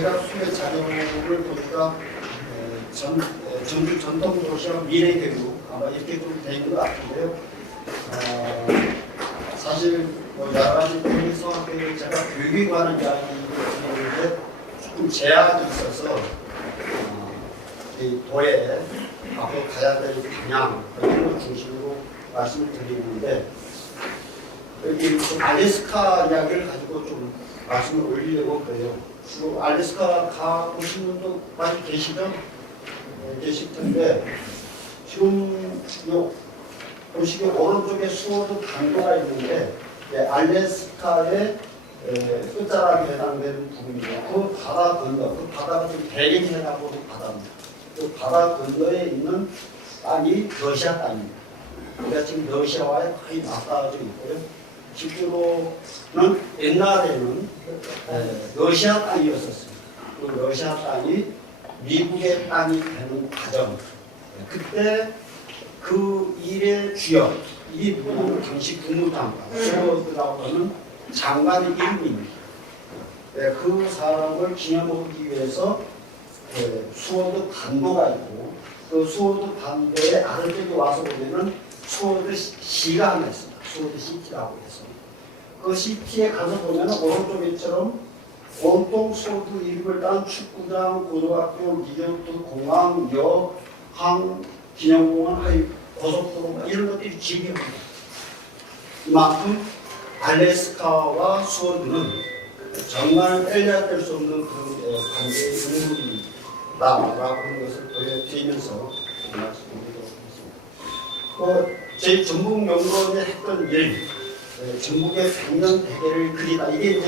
제가 수의 자료를 보니까 전주 전통도시와 미래교육 아마 이렇게 좀 돼 있는 것 같은데요. 사실 뭐 여러 가지 교육성학교에 제가 교육에 관한 이야기를 드리는데 조금 제약이 있어서 이 도에 앞으로 가야 될 방향 이런 걸 중심으로 말씀을 드리는데 여기 알래스카 이야기를 가지고 좀 말씀을 올리려고 그래요. 알래스카 가보신 분도 많이 계시죠? 계실 텐데 지금 요 보시기 오른쪽에 수어도 강도가 있는데 알래스카의 끝자락에 해당되는 부분이고 그 바다 건너, 그 바다가 좀 대림해라고 하는 바다입니다. 그 바다 건너에 있는 땅이 러시아 땅입니다. 그러니까 지금 러시아와의 거의 맞닿아져 있고요. 실제로는 옛날에는 러시아 땅이었었습니다. 그 러시아 땅이 미국의 땅이 되는 과정. 그때 그 일의 주역, 이 누구는 당시 국무장관, 스워드라고 하는 장관의 일부입니다. 그 사람을 기념하기 위해서 스워드 반도가 있고 그 스워드 반도의 아래쪽에 와서 보면은 스워드 시가 하나 있습니다. 스워드 시티라고 해서 그 시티에 가서 보면은 오른쪽에처럼 온통 스워드 이름을 딴 축구장, 고등학교, 리조트, 공항, 역, 항, 기념공원, 고속도로 이런 것들이 지명합니다. 이만큼 알래스카와 수원은 정말 뗄래야 뗄 수 없는 그런 관계의 인물이다라고 하는 것을 보여드리면서 말씀드리도록 하겠습니다. 제 전북연구원이 했던 일, 전북의 100년 대계를 그리다. 이게 이제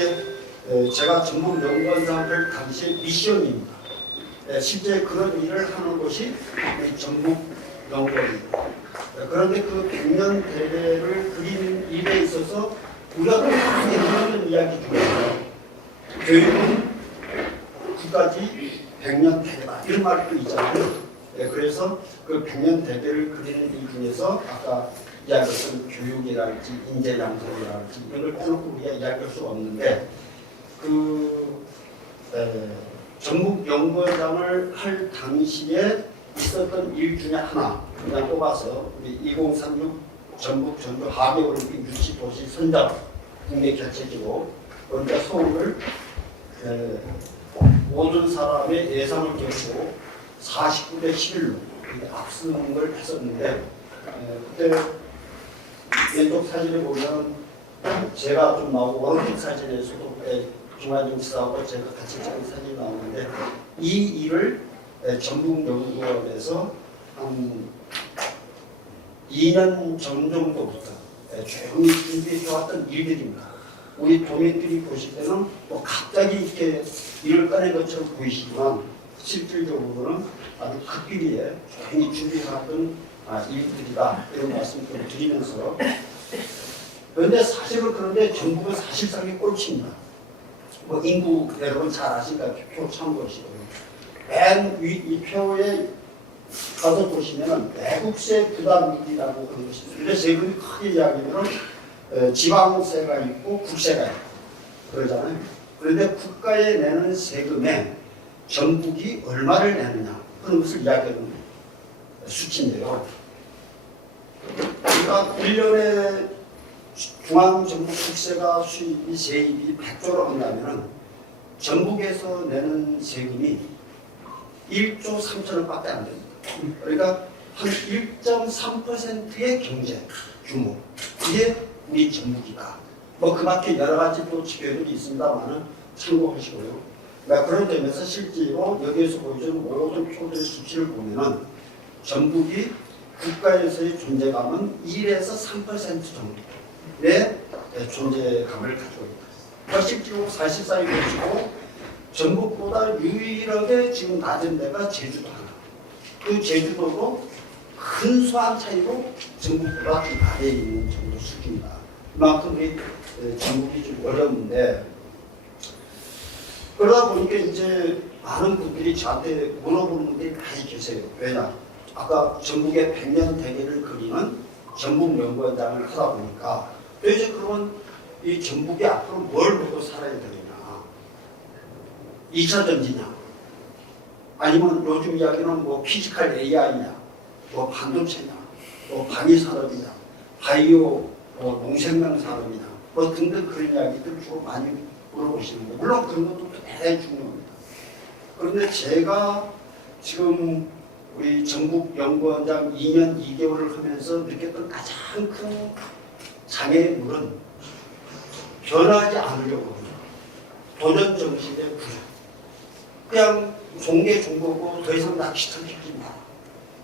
제가 전북연구원장 될 당시의 미션입니다. 실제 그런 일을 하는 곳이 전북연구원입니다. 그런데 그 100년 대계를 그리는 일에 있어서 우리가 또 크게 하는 이야기 중에 교육은 국가지 100년 대계다 이런 말도 있잖아요. 그래서 그 100년 대계를 그리는 일 중에서 아까 이야기했던 교육이랄지 인재양성이랄지 이런 걸 빼놓고 우리가 이야기할 수 없는데 전북연구원장을 할 당시에 있었던 일 중에 하나 그냥 뽑아서 우리 2036 전북 전주 하계올림픽 유치 도시 선정 국내 개최지로 그러니까 서울을 모든 사람의 예상을 겪고 49대 11로 압승을 했었는데 그때 왼쪽 사진을 보면 제가 좀 나오고 오른쪽 사진에서도 김환중 지사하고 제가 같이 찍은 사진이 나오는데 이 일을 전북연구원에서 한 2년 전 정도부터 조용히 준비해왔던 일들입니다. 우리 도민들이 보실 때는 뭐 갑자기 이렇게 일을 꺼낸 것처럼 보이시지만 실질적으로는 아주 극비리에 조용히 준비해왔던 일들이다 이런 말씀을 드리면서 그런데 사실은 그런데 전북은 사실상의 꼴찌입니다. 뭐 인구 여러분 잘 아시니까 표 참고하시고요. 맨 위 이 표에 가서 보시면은 내국세 부담률이라고 하는 것이 있습니다. 그래서 세금이 크게 이야기하면 지방세가 있고 국세가 있고 그러잖아요. 그런데 국가에 내는 세금에 전북이 얼마를 내느냐 그런 것을 이야기하는 수치인데요. 그러니까 1년에 중앙정부 국세가 수입이 세입이 100조로 한다면 전북에서 내는 세금이 1조 3천억밖에 안 됩니다. 그러니까 한 1.3%의 경제 규모 이게 우리 전북이다. 뭐 그밖에 여러 가지 또 지표들이 있습니다만은 참고하시고요. 그러니까 그런 점에서 실제로 여기에서 보여주는 모든 표들의 수치를 보면은 전북이 국가에서의 존재감은 1에서 3% 정도의 존재감을 가지고 있다. 실제로 사실상이 보시고 전북보다 유일하게 지금 낮은 데가 제주도 하나. 그 제주도도 근소한 차이로 전북보다 좀 아래에 있는 정도 수준이다. 그만큼 우리 전북이 좀 어려운데 그러다 보니까 이제 많은 분들이 저한테 물어보는 분들이 많이 계세요. 왜냐? 아까 전북의 100년 대계를 그리는 전북연구원장을 하다 보니까 도대체 그러면 이 전북이 앞으로 뭘 보고 살아야 되느냐. 2차 전지냐, 아니면 요즘 이야기는 뭐 피지컬 AI냐, 뭐 반도체냐, 뭐 방위산업이냐, 바이오 농생명 산업이냐, 뭐 등등 그런 이야기들 주로 많이 물어보시는데, 물론 그런 것도 대단히 중요합니다. 그런데 제가 지금 우리 전국연구원장 2년 2개월을 하면서 느꼈던 가장 큰 장애물은 변하지 않으려고 합니다. 도전 정신의 부족. 그냥 종계 종거고 더 이상 나 기특하지 마.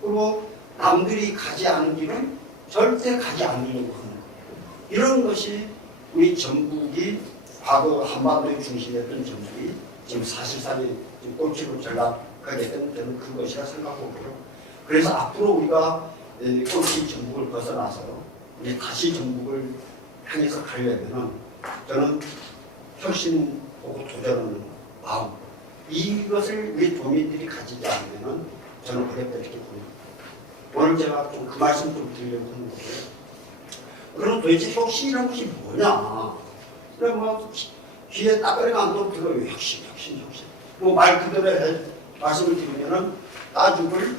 그리고 남들이 가지 않은 길은 절대 가지 않으려고 하는 거예요. 이런 것이 우리 전국이 과거 한반도의 중심이었던 전국이 지금 사실상의 꼴찌로 전락하게 된 저는 그것이라 생각하고요. 그래서 앞으로 우리가 꼴찌 전국을 벗어나서 우리 다시 전국을 향해서 가려면은 저는 혁신하고 도전하는 마음, 이것을 우리 도민들이 가지지 않으면은 저는 어렵다 이렇게 봅니다. 오늘 제가 좀 그 말씀 좀 드리려고 하는 거예요. 그럼 도대체 혁신이라는 것이 뭐냐? 그래 뭐 귀에 따거리가 않도록 들어요. 혁신. 뭐 말 그대로 말씀을 드리면은 따죽을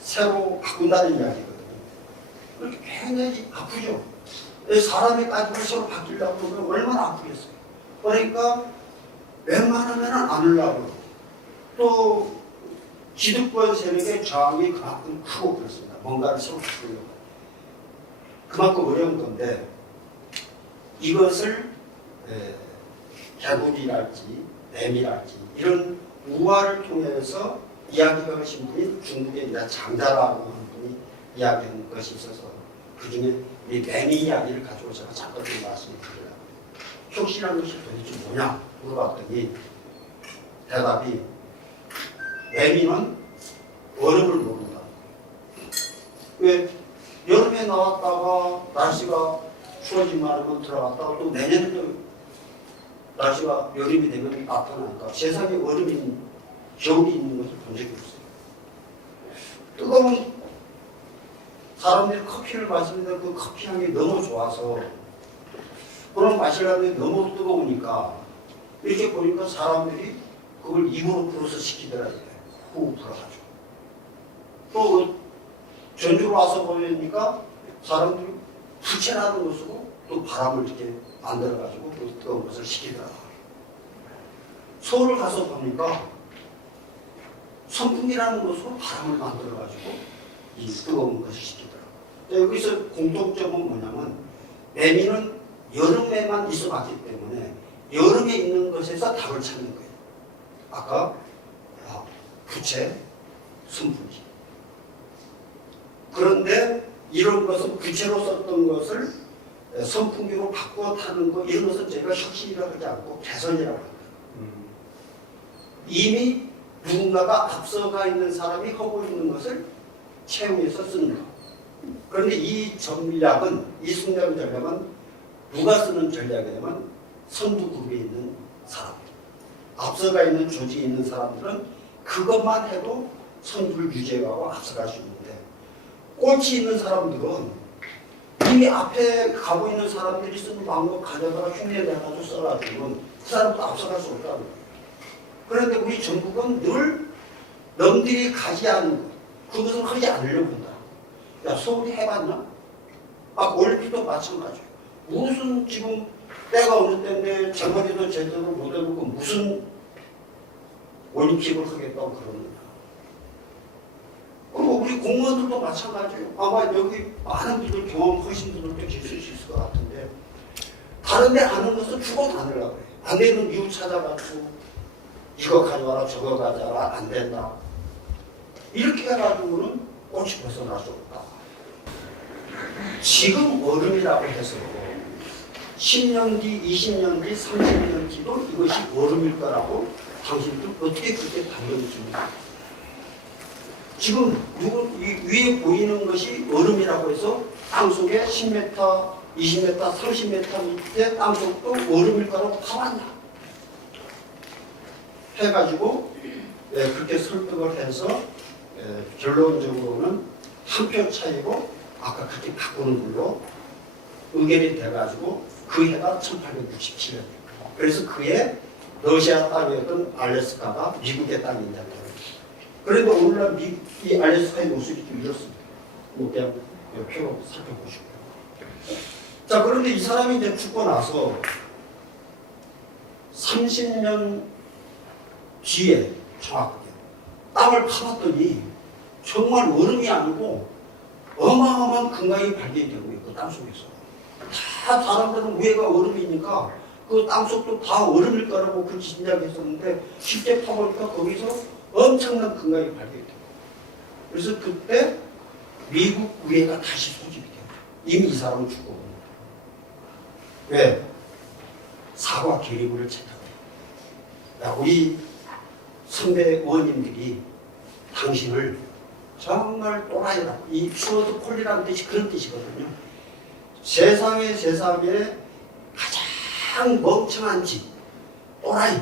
새로 바꾼다는 이야기거든요. 굉장히 아프죠. 사람의 따죽을 새로 바뀌려고 그러면 얼마나 아프겠어요. 그러니까 웬만하면 안 하려고. 또 기득권 세력의 저항이 그만큼 크고 그렇습니다. 뭔가를 새로 바꾸려고. 그만큼 어려운 건데 이것을 개구리랄지 뱀이랄지 이런 우화를 통해서 이야기가 하신 분이 중국의 장자라고 하는 분이 이야기한 것이 있어서 그 중에 이 뱀이 이야기를 가지고 제가 잠깐 좀 말씀을 드려요. 혁신이라는 것이 도대체 뭐냐 물어봤더니 대답이 뱀이는 얼음을 모른다. 왜 여름에 나왔다가 날씨가 추워지면 하면 들어갔다가 또 내년에도 날씨가 여름이 되면 나타나니까 세상에 얼음이 겨울이 있는 것을 본 적이 없어요. 뜨거운 사람들이 커피를 마시는데 그 커피 향이 너무 좋아서 그런 마시려는데 너무 뜨거우니까 이렇게 보니까 사람들이 그걸 입으로 불어서 시키더라고요. 후 불어가지고. 또 전주로 와서 보니까 사람들이 부채라는 것으로 또 바람을 이렇게 만들어가지고 그 뜨거운 것을 식히더라고요. 서울을 가서 보니까 선풍기라는 것으로 바람을 만들어가지고 이 뜨거운 것을 식히더라고요. 여기서 공통점은 뭐냐면 매미는 여름에만 있어봤기 때문에 여름에 있는 것에서 답을 찾는 거예요. 아까 부채, 선풍기. 그런데 이런 것은 부채로 썼던 것을 선풍기로 바꿔 타는 거 이런 것은 저희가 혁신이라고 하지 않고 개선이라고 합니다. 이미 누군가가 앞서가 있는 사람이 하고 있는 것을 채용해서 쓰는 것. 그런데 이 전략은, 이 승전 전략은 누가 쓰는 전략이냐면 선두 그룹에 있는 사람들. 앞서가 있는 조직에 있는 사람들은 그것만 해도 선두를 유지하고 앞서갈 수 있는데 꼴찌 있는 사람들은 이미 앞에 가고 있는 사람들이 쓰는 방법 가져다가 흉내내가지고 써가지고는 그 사람도 앞서갈 수 없다는 거예요. 그런데 우리 정부는 늘 남들이 가지 않는 것, 그것은 하지 않으려고 한다. 야, 서울이 해봤나? 올림픽도 마찬가지예요. 무슨 지금 때가 어느 때인데 장거리도 제대로 못 해보고 무슨 올림픽을 하겠다고 그러느냐. 그리고 우리 공무원들도 마찬가지예요. 아마 여기 많은 분들 경험하신 분들도 계실 수 있을 것 같은데 다른 데 아는 것은 죽어도 안 하려고 해요. 안 되는 이유 찾아가지고 이거 가져와라 저거 가져와라 안 된다. 이렇게 해가지고는 꽃이 벗어날 수 없다. 지금 얼음이라고 해서 10년 뒤, 20년 뒤, 30년 뒤도 이것이 얼음일 거라고 당신들 어떻게 그렇게 단정짓니까? 지금 위에 보이는 것이 얼음이라고 해서 땅속에 10m, 20m, 30m 밑에 땅속도 얼음일 거라고 가봤나? 해가지고 그렇게 설득을 해서 결론적으로는 한 표 차이고 아까 그렇게 바꾸는 걸로 의견이 돼가지고 그 해가 1867년. 그래서 그해 러시아 땅이었던 알래스카가 미국의 땅이냐. 그런데 오늘날 이 알래스카의 모습이 좀 이렇습니다. 뭐 그냥 표로 살펴보시고요. 자, 그런데 이 사람이 이제 죽고 나서 30년 뒤에 정확하게 땅을 파봤더니 정말 얼음이 아니고 어마어마한 금강이 발견되고 있고 땅속에서 다 사람들은 위에가 얼음이니까 그 땅속도 다 얼음일 거라고 그 짐작했었는데 실제 파보니까 거기서 엄청난 금강이 발견되고 그래서 그때 미국 위에가 다시 소집이 돼요. 이미 이 사람은 죽고 왜? 사과 계리물을 채택해요. 우리 선배 의원님들이 당신을 정말 또라이라 이 스워드 콜리라는 뜻이 그런 뜻이거든요. 세상에 가장 멍청한 짓 또라이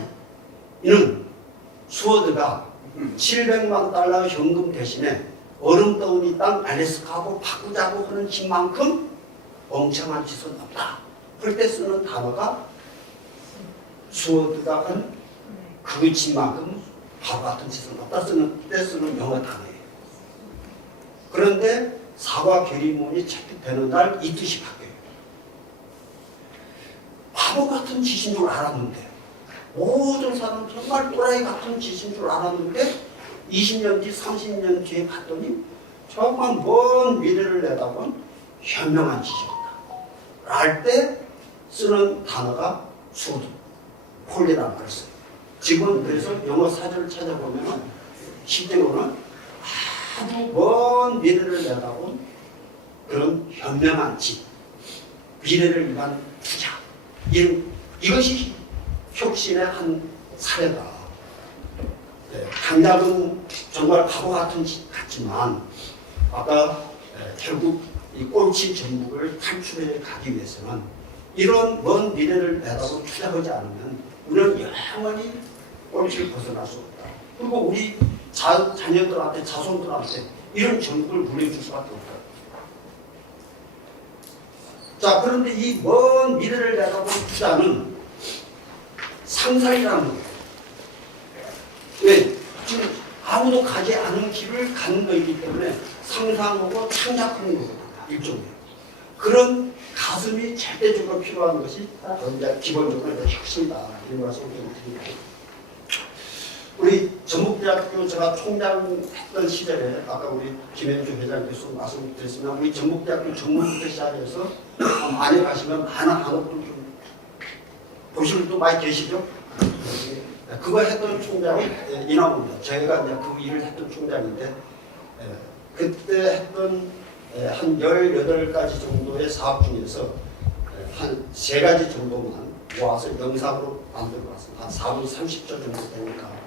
이는 스워드가 700만 달러 현금 대신에 얼음덩어리 땅 알래스카하고 바꾸자고 하는 짓만큼 멍청한 짓은 없다. 그럴 때 쓰는 단어가 스워드가 한 그 짓만큼 바보 같은 짓은 없다 때 쓰는 영어 단어예요. 그런데 사과 계리문이 채택되는 날 이 뜻이 바뀌어요. 바보 같은 짓인 줄 알았는데 모든 사람 정말 또라이 같은 짓인 줄 알았는데 20년 뒤 30년 뒤에 봤더니 정말 먼 미래를 내다본 현명한 짓이었다. 알 때 쓰는 단어가 수도 폴리라는 걸 써요. 지금 그래서 영어 사전을 찾아보면 실제로는 아주 먼 미래를 내다본 그런 현명한 짓, 미래를 위한 투자 이것이 혁신의 한 사례다. 당장은 정말 바보 같은 짓 같지만 아까 결국 이 꼴찌 전북을 탈출해 가기 위해서는 이런 먼 미래를 내다보고 투자하지 않으면 우리는 영원히 꼴찌를 벗어날 수 없다. 그리고 우리 자녀들한테 자손들한테 이런 전북을 물려줄 수밖에 없다. 자, 그런데 이 먼 미래를 내다보는 투자는 상상이라는 거예요. 왜? 지금 아무도 가지 않은 길을 가는 거이기 때문에 상상하고 창작하는 거거든요. 일종의. 그런 가슴이 절대적으로 필요한 것이 이제 기본적으로 혁신이다. 이런 말씀을 드립니다. 우리 전북대학교 제가 총장했던 시절에 아까 우리 김현주 회장께서 말씀드렸지만 우리 전북대학교 정문부터 시작해서 안에 가시면 많은 학업들 좀 보시는 분도 많이 계시죠? 그거 했던 총장이 이나무입니다. 제가 이제 그 일을 했던 총장인데 그때 했던 한 18가지 정도의 사업 중에서 한 3가지 정도만 모아서 영상으로 만들어 왔습니다. 한 4분 30초 정도 되니까.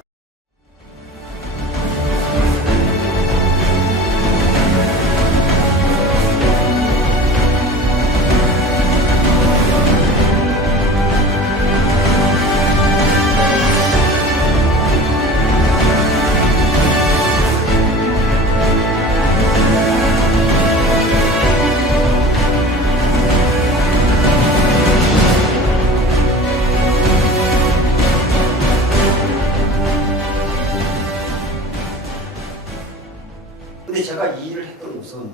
근데 제가 이 일을 했던 것은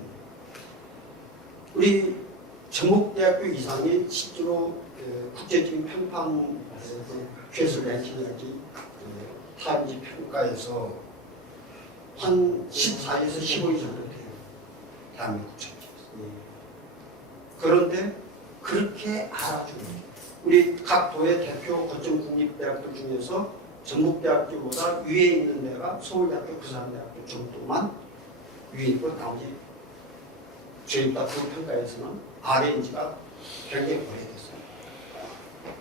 우리 전북대학교 이상이 실제로 국제적인 평판 퀘스 랭킹이라든지 타임지 평가에서 한 14에서 15위 정도 돼요. 대한민국 전체에서. 그런데 그렇게 알아주는 우리 각 도의 대표 거점 국립대학교 중에서 전북대학교보다 위에 있는 데가 서울대학교, 부산대학교 정도만 위에 있고 나머지 저희 그 평가에서는 아래인 지가 굉장히 오래됐어요.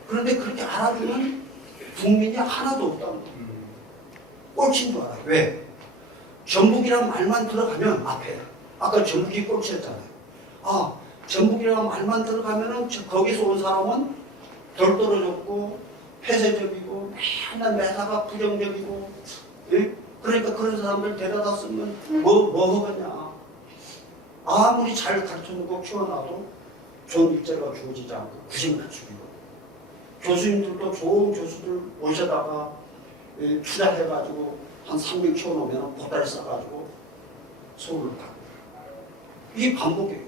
그런데 그렇게 알아주는 국민이 하나도 없다는 거예요. 꼴찌인 줄 알아요. 왜? 전북이라는 말만 들어가면 앞에 아까 전북이 꼴찌였잖아요. 아, 전북이라는 말만 들어가면은 거기서 온 사람은 덜 떨어졌고 폐쇄적이고 맨날 매사가 부정적이고 예? 그러니까 그런 사람들 데려다 쓰면 뭐 하겠냐. 아무리 잘 가르쳐놓고 키워놔도 좋은 일자리가 주어지지 않고 구심만 죽이고 교수님들도 좋은 교수들 모셔다가 투자해가지고 한 300 키워놓으면 보따리 싸가지고 서울을 가고. 이게 반복이에요.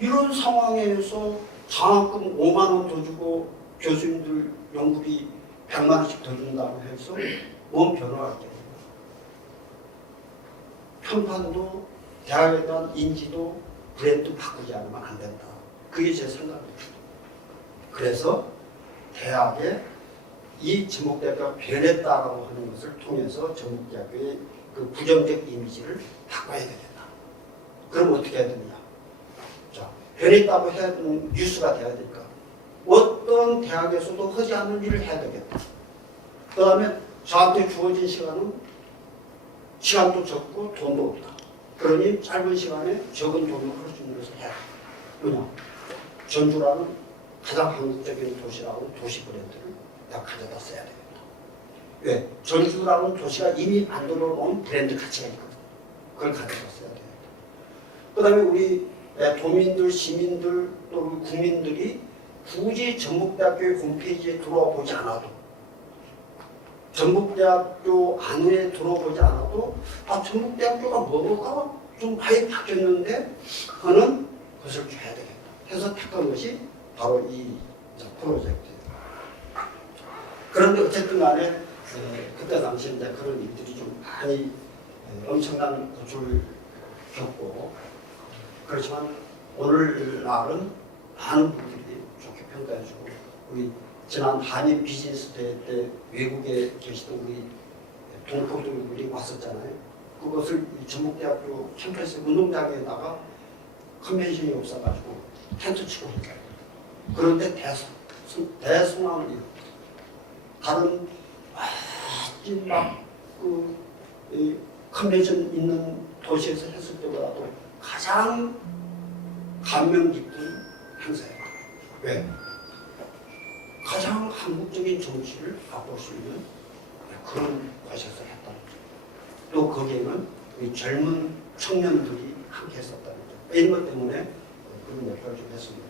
이런 상황에서 장학금 5만 원 더 주고 교수님들 연구비 100만 원씩 더 준다고 해서 뭔 변화가 있겠냐. 평판도 대학에 대한 인지도 브랜드 바꾸지 않으면 안 된다. 그게 제 생각입니다. 그래서 대학에 이 전북대학교가 변했다라고 하는 것을 통해서 전북대학교의 그 부정적 이미지를 바꿔야 되겠다. 그럼 어떻게 해야 되느냐? 자, 변했다고 해야 되는 뉴스가 돼야 되니까 어떤 대학에서도 하지 않는 일을 해야 되겠다. 그 다음에 저한테 주어진 시간도 적고 돈도 없다. 그러니 짧은 시간에 적은 돈으로 할 수 있는 것을 해야 돼. 뭐냐? 전주라는 가장 한국적인 도시라고 도시 브랜드를 다 가져다 써야 되겠다. 왜? 전주라는 도시가 이미 만들어 놓은 브랜드 가치가 있거든. 그걸 가져다 써야 되겠다. 그 다음에 우리 도민들, 시민들, 또 국민들이 굳이 전북대학교의 홈페이지에 들어와 보지 않아도, 전북대학교 안에 들어보지 않아도 전북대학교가 뭐가 좀 많이 바뀌었는데 하는 것을 줘야 되겠다. 해서 택한 것이 바로 이 프로젝트예요. 그런데 어쨌든 간에 그때 당시에 이제 그런 일들이 좀 많이 엄청난 고초를 겪고, 그렇지만 오늘날은 많은 분들이 좋게 평가해주고, 우리 지난 한인 비즈니스 대회 때 외국에 계시던 우리 동포들이 왔었잖아요. 그것을 전북대학교 캠퍼스 운동장에다가 컨벤션이 없어가지고 텐트 치고 있어요. 그런데 대성황을 이뤘다. 다른 막그 컨벤션 있는 도시에서 했을 때보다도 가장 감명 깊은 행사예요. 왜? 가장 한국적인 정치를 바꿀 수 있는 그런 곳에서 했다는 거죠. 또 거기에는 우리 젊은 청년들이 함께 했었다는 거죠. 이런 것 때문에 그런 역할을 좀 했습니다.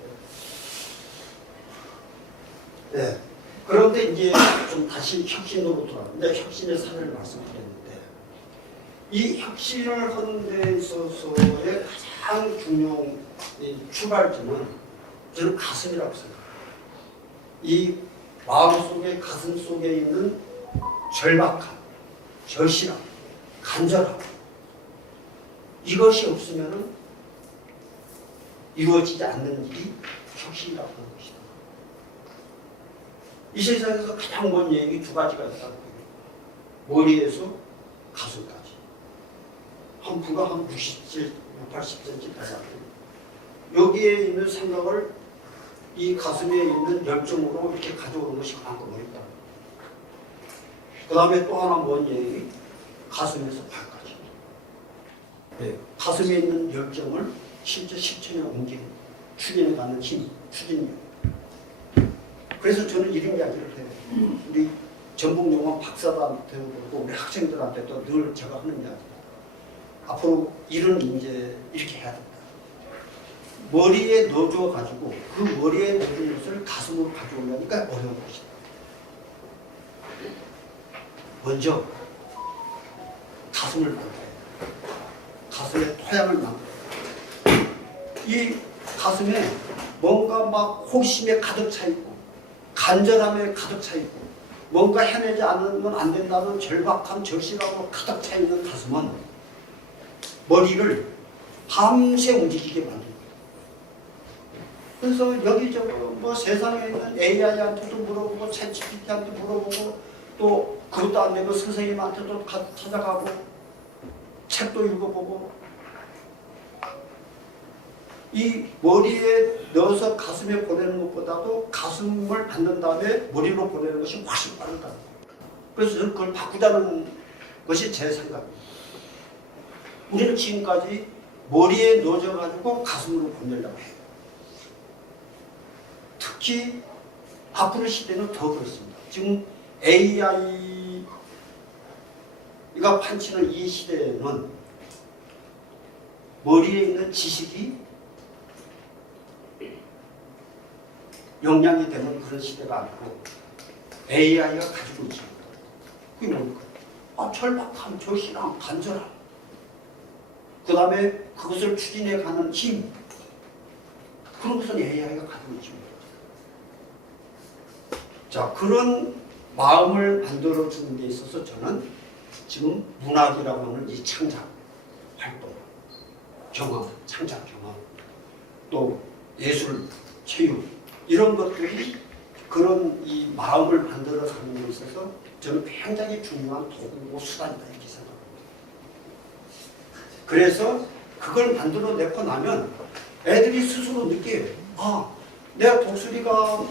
네. 그런데 이제 좀 다시 혁신으로 돌아가는데, 혁신의 사례를 말씀드렸는데, 이 혁신을 하는 데 있어서의 가장 중요한 출발점은 저는 가슴이라고 생각합니다. 이 마음속에, 가슴 속에 있는 절박함, 절실함, 간절함, 이것이 없으면 이루어지지 않는 일이 혁신이라고 하는 것이다. 이 세상에서 가장 먼 얘기 두 가지가 있다고 해요. 머리에서 가슴까지. 한 부가 한 67, 80cm 되잖아요. 여기에 있는 생각을 이 가슴에 있는 열정으로 이렇게 가져오는 것이 그만큼 어렵다. 그 다음에 또 하나 뭔 얘기? 가슴에서 발까지. 네, 가슴에 있는 열정을 실제 실천에 옮기는, 추진해 가는 힘, 추진력. 그래서 저는 이런 이야기를 해요. 우리 전북용원 박사들한테도 그렇고 우리 학생들한테도 늘 제가 하는 이야기. 앞으로 일은 이제 이렇게 해야 된다. 머리에 넣어줘가지고 그 머리에 넣어준 것을 가슴으로 가져오려니까 어려운 것이다. 먼저 가슴을 만들어야 돼. 가슴에 토양을 만들어야 돼. 이 가슴에 뭔가 막 호심에 가득 차 있고, 간절함에 가득 차 있고, 뭔가 해내지 않으면 안 된다는 절박한 절실함으로 가득 차 있는 가슴은 머리를 밤새 움직이게 만듭니다. 그래서 여기저기 뭐 세상에 있는 AI한테도 물어보고 챗GPT한테 물어보고, 또 그것도 안 되면 선생님한테도 찾아가고 책도 읽어보고, 이 머리에 넣어서 가슴에 보내는 것보다도 가슴을 받는 다음에 머리로 보내는 것이 훨씬 빠르다. 그래서 저는 그걸 바꾸자는 것이 제 생각입니다. 우리는 지금까지 머리에 넣어져가지고 가슴으로 보내려고 해요. 특히 앞으로 시대는 더 그렇습니다. 지금 AI가 판치는 이 시대에는 머리에 있는 지식이 역량이 되는 그런 시대가 아니고 AI가 가지고 있습니다. 그게 뭡니까? 절박함, 절실함, 간절함. 그 다음에 그것을 추진해가는 힘. 그런 것은 AI가 가지고 있습니다. 자, 그런 마음을 만들어주는 데 있어서 저는 지금 문학이라고 하는 이 창작 활동, 경험, 창작 경험, 또 예술, 체육 이런 것들이 그런 이 마음을 만들어가는 데 있어서 저는 굉장히 중요한 도구고 수단이다 이렇게 생각합니다. 그래서 그걸 만들어내고 나면 애들이 스스로 느껴요. 내가 독수리가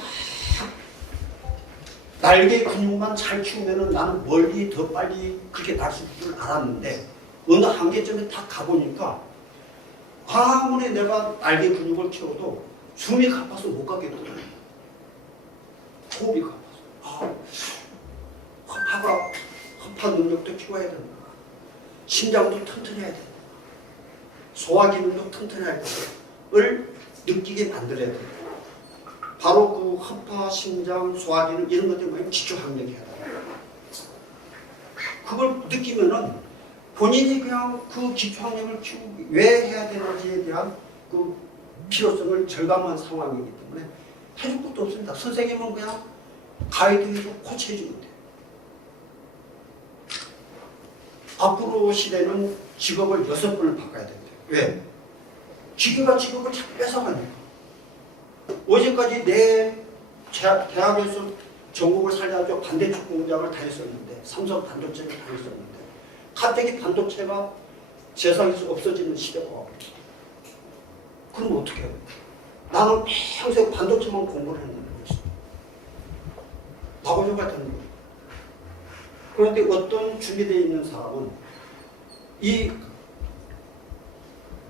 날개 근육만 잘 키우면 나는 멀리 더 빨리 그렇게 날 수 있을 줄 알았는데 어느 한계점에 딱 가보니까 아무리 내가 날개 근육을 키워도 숨이 가빠서 못 가겠거든요. 호흡이 가빠서. 허파 능력도 키워야 된다. 심장도 튼튼해야 된다. 소화 기능도 튼튼해야 된다.를 느끼게 만들어야 된다. 바로 그 허파, 심장, 소화 기능 이런 것들이 뭐냐면 기초학력이야. 그걸 느끼면은 본인이 그냥 그 기초학력을 키우기 왜 해야 되는지에 대한 그 필요성을 절감한 상황이기 때문에 해줄 것도 없습니다. 선생님은 그냥 가이드해주고 코치해주면 돼요. 앞으로 시대는 직업을 6번을 바꿔야 된대요. 왜? 기계가 직업을 자꾸 뺏어가니까. 어제까지 내 대학에서 전국을 살려가지고 반대쪽 공장을 다녔었는데 삼성 반도체를 다녔었는데 갑자기 반도체가 세상에서 없어지는 시대가 와버렸어. 그럼 어떻게 해요? 나는 평생 반도체만 공부를 했는데 바보가 되는 거예요. 그런데 어떤 준비되어 있는 사람은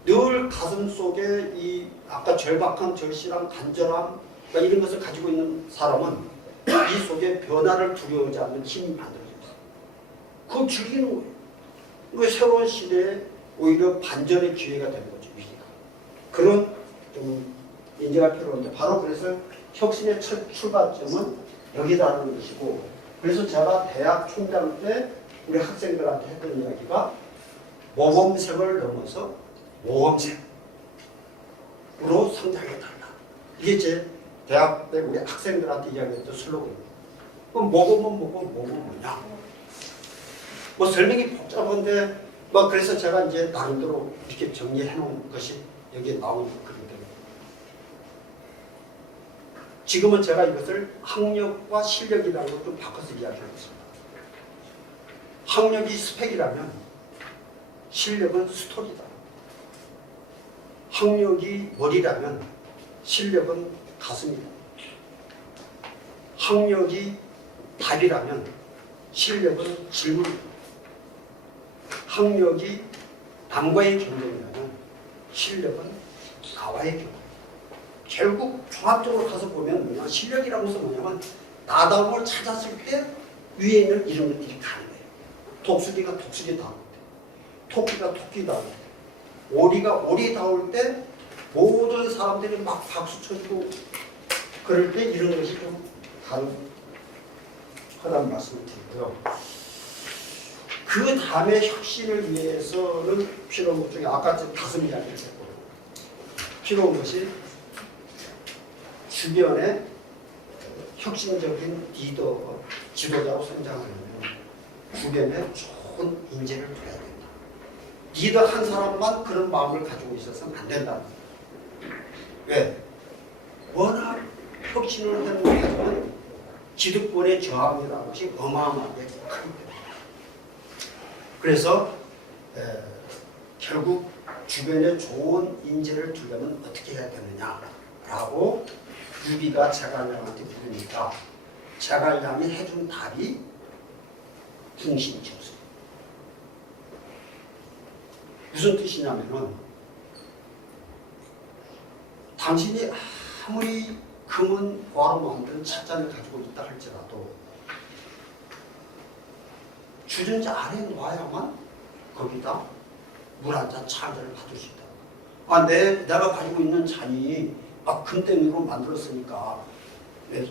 늘 가슴 속에 이 아까 절박함, 절실함, 간절함 이런 것을 가지고 있는 사람은 이 속에 변화를 두려워하지 않는 힘이 만들어집니다. 그걸 즐기는 거예요. 그 새로운 시대에 오히려 반전의 기회가 되는 거죠. 위기가. 그런 좀 인정할 필요가 있는데 바로 그래서 혁신의 출발점은 여기다는 것이고 그래서 제가 대학 총장 때 우리 학생들한테 했던 이야기가 모범생을 넘어서 모범생으로 성장해달라. 이게 제 대학 때 우리 학생들한테 이야기했던 슬로건입니다. 그럼 모범은 뭐고 모범은 뭐냐? 뭐 설명이 복잡한데 그래서 제가 이제 나름대로 이렇게 정리해 놓은 것이 여기에 나오는 거거든요. 지금은 제가 이것을 학력과 실력이라는 걸 좀 바꿔서 이야기하고 있습니다. 학력이 스펙이라면 실력은 스토리다. 학력이 머리라면 실력은 가슴이다. 학력이 답이라면 실력은 질문이다. 학력이 남과의 경쟁이라면 실력은 가와의 경쟁. 결국 종합적으로 가서 보면 뭐냐 실력이라고 해서 뭐냐면 나다움을 찾았을 때 위에 있는 이런 것들이 가는 거예요. 독수리가 독수리다울 때, 토끼가 토끼다울 때, 오리가 오리다울 때 모든 사람들이 막 박수 쳐주고 그럴 때 이런 것이 좀 다르다는 말씀을 드리고요. 그 다음에 혁신을 위해서는 필요한 것 중에 아까 다섯 이야기를 했고 필요한 것이 주변에 혁신적인 리더, 지도자로 성장하려면 주변에 좋은 인재를 둬야 된다. 리더 한 사람만 그런 마음을 가지고 있어서는 안 된다. 왜? 워낙 혁신을 하는 과정은 기득권의 저항이라는 것이 어마어마하게 크기 때문에. 그래서 결국 주변에 좋은 인재를 두려면 어떻게 해야 되느냐라고 유비가 제갈량한테 물으니까 제갈량이 해준 답이 궁신지었어요. 무슨 뜻이냐면은 당신이 아무리 금은 보화로 만든 찻잔을 가지고 있다 할지라도 주전자 아래에 놓아야만 거기다 물 한 잔, 차 한 잔을 받을 수 있다. 내가 가지고 있는 잔이 금덩이로 만들었으니까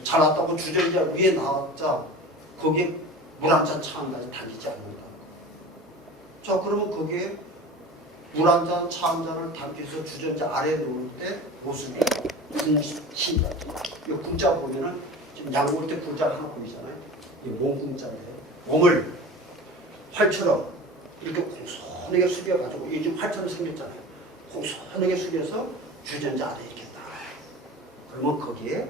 잘 왔다고 주전자 위에 나왔자 거기에 물 한 잔 차 한 잔 담기지 않는다. 자, 그러면 거기에 물 한 잔, 차 한 잔을 담겨서 주전자 아래에 놓을 때 모습이 군신다. 이 군자 보면은 지금 양 볼 때 군자 하나 보이잖아요. 이 몸군자인데 몸을 활처럼 이렇게 공손하게 숙여가지고 이 지금 활처럼 생겼잖아요. 공손하게 숙여서 주전자 아래 이렇게 딱. 그러면 거기에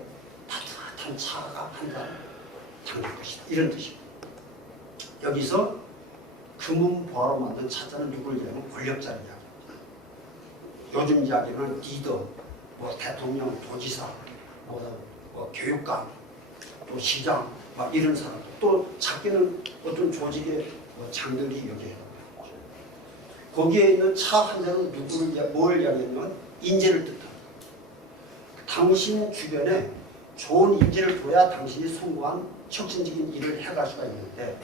따뜻한 차가 한 잔 담길 것이다. 이런 뜻입니다. 여기서 금은 보화로 만든 차자는 누구를 이야기하면 권력자를 이야기합니다. 요즘 이야기는 리더, 뭐 대통령, 도지사, 뭐 교육감, 또 시장, 막 이런 사람, 또 작게는 어떤 조직의 뭐 장들이 여기에 거기에 있는 차 한 잔은 누구를 뭘 이야기하면 인재를 뜻합니다. 당신 주변에 좋은 인재를 둬야 당신이 성공한 혁신적인 일을 해갈 수가 있는데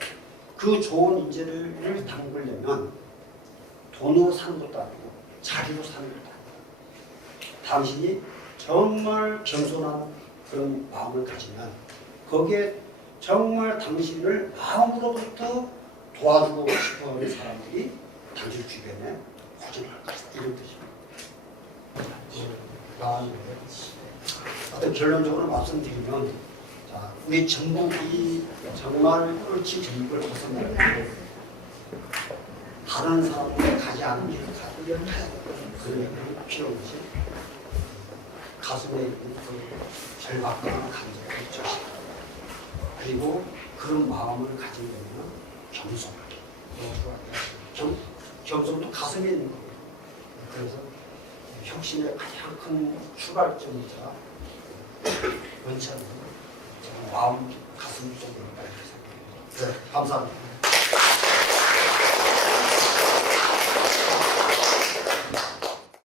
그 좋은 인재를 담그려면 돈으로 사는 것도 아니고 자리로 사는 것도 아니고 당신이 정말 겸손한 그런 마음을 가지면 거기에 정말 당신을 마음으로부터 도와주고 싶어하는 사람들이 당신 주변에 포진할 것이다. 이런 뜻입니다. 어떤 결론적으로 말씀드리면 자, 우리 전북이 정말 옳지 전북을 벗어나고 다른 사람들이 가지 않은 길을 가야 그런 얘기는 필요 없이 가슴에 있는 그 절박한 감정을 적시다. 그리고 그런 마음을 가지려면 겸손하게 겸손도 가슴에 있는 거예요. 그래서 혁신의 가장 큰 출발점이자 원천은 마음 가슴 속에 있다 이렇게 생각합니다. 네, 감사합니다.